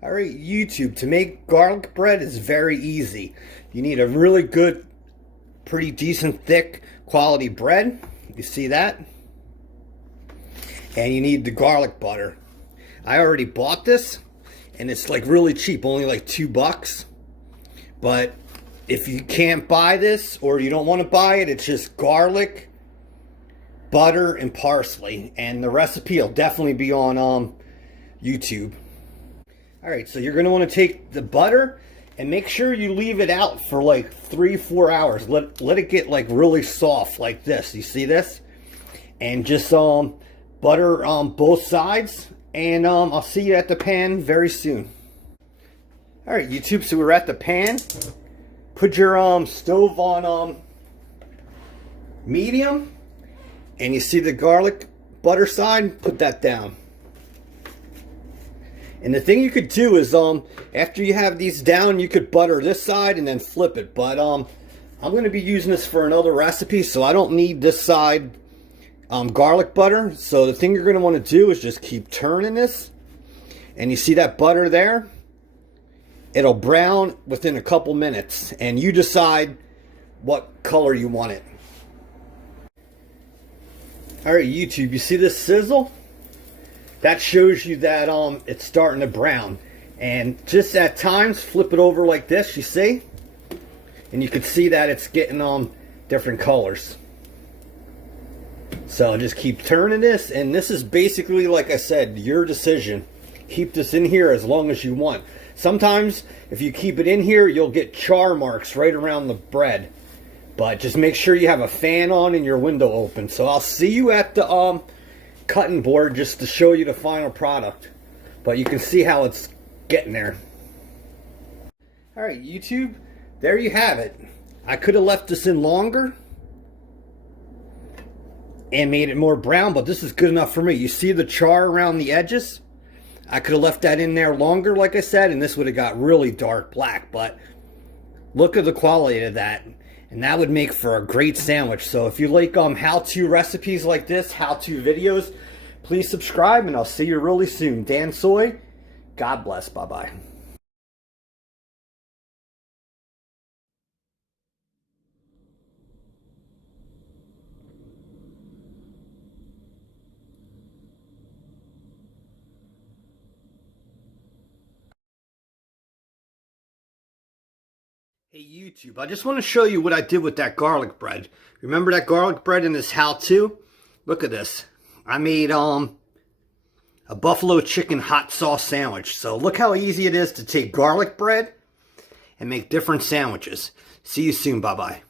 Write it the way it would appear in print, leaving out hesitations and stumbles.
All right, YouTube, to make garlic bread is very easy. You need a really good, pretty decent, thick quality bread. You see that? And you need the garlic butter. I already bought this, and it's like really cheap, only like $2. But if you can't buy this, or you don't want to buy it, it's just garlic, butter, and parsley. And the recipe will definitely be on YouTube. All right, so you're going to want to take the butter and make sure you leave it out for like 3-4 hours. Let it get like really soft like this. You see this? And just butter both sides. And I'll see you at the pan very soon. All right, YouTube, so we're at the pan. Put your stove on medium. And you see the garlic butter side? Put that down. And the thing you could do is, after you have these down, you could butter this side and then flip it. But I'm going to be using this for another recipe, so I don't need this side garlic butter. So the thing you're going to want to do is just keep turning this. And you see that butter there? It'll brown within a couple minutes. And you decide what color you want it. Alright, YouTube, you see this sizzle? That shows you that it's starting to brown. And just at times, flip it over like this, you see? And you can see that it's getting different colors. So just keep turning this, and this is basically, like I said, your decision. Keep this in here as long as you want. Sometimes, if you keep it in here, you'll get char marks right around the bread. But just make sure you have a fan on and your window open. So I'll see you at the cutting board just to show you the final product. But you can see how it's getting there. Alright, YouTube, there you have it. I could have left this in longer and made it more brown, but this is good enough for me. You see the char around the edges? I could have left that in there longer, like I said, and this would have got really dark black. But look at the quality of that. And that would make for a great sandwich. So if you like how-to recipes like this, how-to videos, please subscribe, and I'll see you really soon. Dan Soy, God bless. Bye-bye. Hey YouTube, I just want to show you what I did with that garlic bread. Remember that garlic bread in this how-to? Look at this. I made a buffalo chicken hot sauce sandwich. So look how easy it is to take garlic bread and make different sandwiches. See you soon. Bye-bye.